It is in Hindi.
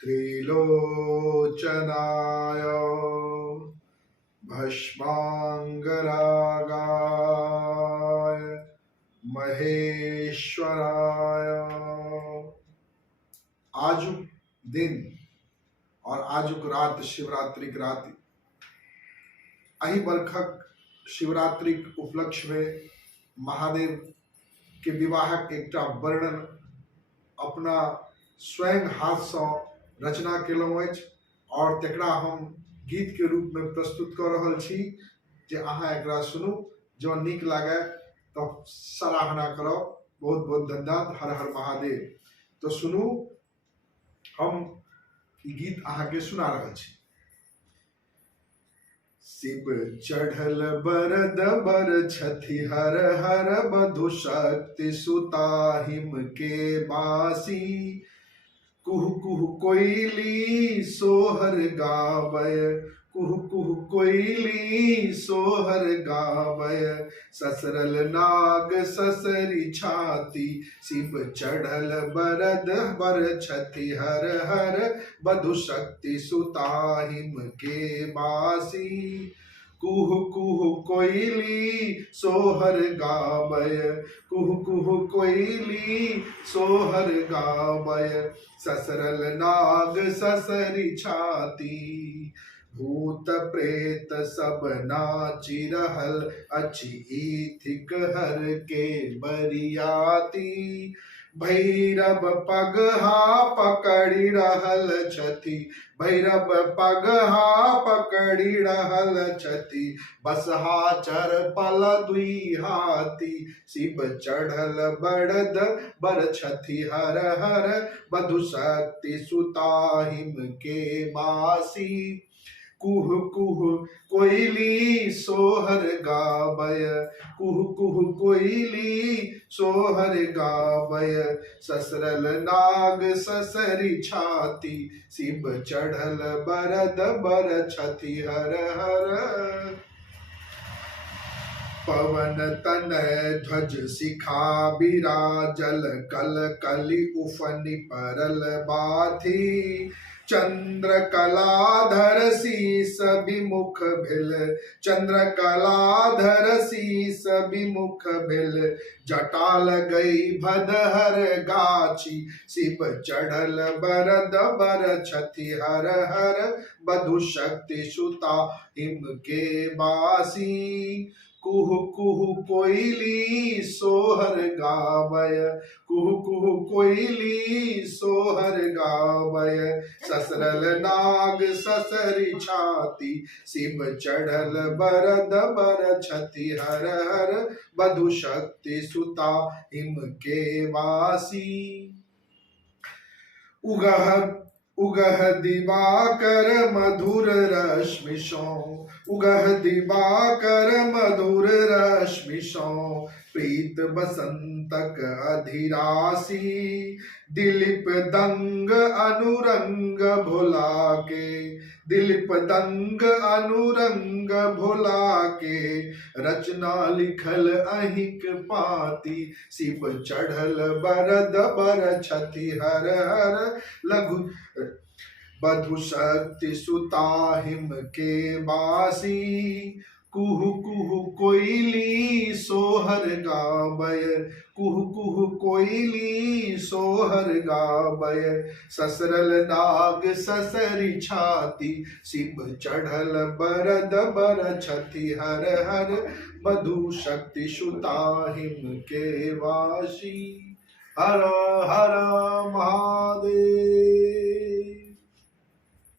त्रिलोचनाय भस्मांगरागाय महेश्वराय। आजुक दिन और आजुक रात शिवरात्रि रात अही बरखक शिवरात्रि उपलक्ष्य में महादेव के विवाहक एकटा वर्णन अपना स्वयं हाथ से रचना केलहुँ अछि और तकरा हम गीत के रूप में प्रस्तुत कर रहल छी जे अहाँ एकरा सुनू। जो नीक लागे तो सराहना करो। बहुत बहुत धन्यवाद। हर हर महादेव। तो सुनू, हम ई गीत अहाँ के सुना रहल छी। शिव चढ़ल बरद बर छथि हर हर बधु शक्ति सुता हिम के बासी। कुह कुह कोयली सोहर गावय, कुह कुह कोयली सोहर गावय। ससरल नाग ससरी छाती, शिव चढ़ल बरद बर छथि हर हर बधु शक्ति सुता हिम के बासी। कुह कुह कोयली सोहर गावय, कुह कुह कोयली सोहर गावय। ससरल नाग ससरी छाती, भूत प्रेत सब नाचि रहल अछि इथिक हर के बरियाती। भैरव पगहा पकड़ि रहल छथि, भैरव पगहा पकड़ि रहल छथि। बसहा चर पल दुई हाथी, शिव चढ़ल बरद बर छथि हर हर बधु शक्ति सुता हिम के बासी। कुह कुह कोयली सोहर गावय, कुह कुह कोयली सोहर गावय। ससरल नाग ससरी छाती, शिव चढ़ल बरद बर छथि हर हर। पवन तनय ध्वज शिखा बिराजल, कल कली उफनि परल बाथी। चंद्र कलाधर शीस विमुख भिल, चंद्र कलाधर शीस विमुख भिल। जटाल गई भदहर गाछी, शिव चढ़ल बरद बर छथि हर हर बधु शक्ति सुता हिम के बासी। कुह कुह कोयली सोहर गावय, कुह कुह कोयली सोहर गावय। ससरल नाग ससरी छाती, शिव चढ़ल बरद बर छथि हर हर बधु शक्ति सुता हिम के वासी। उगह उगह दिवाकर मधुर रश्मि सो, उगह दिवाकर मधुर रश्मि सो। प्रीत बसंतक अधिरासी, दिलीप दंग अनुरंग भुला के, दिलीप दंग अनुरंग भुला के। रचना लिखल अहिक पाती, शिव चढ़ल बरद बर छथि हर हर लघु बधु शक्ति सुता हिम के बासी। कुह कुह कोयली सोहर गावय, कुह कुह कोयली सोहर गावय। ससरल नाग ससरी छाती, शिव चढ़ल बरद बर छथि हर हर बधु शक्ति सुता हिम के वासी। हर हर महादेव।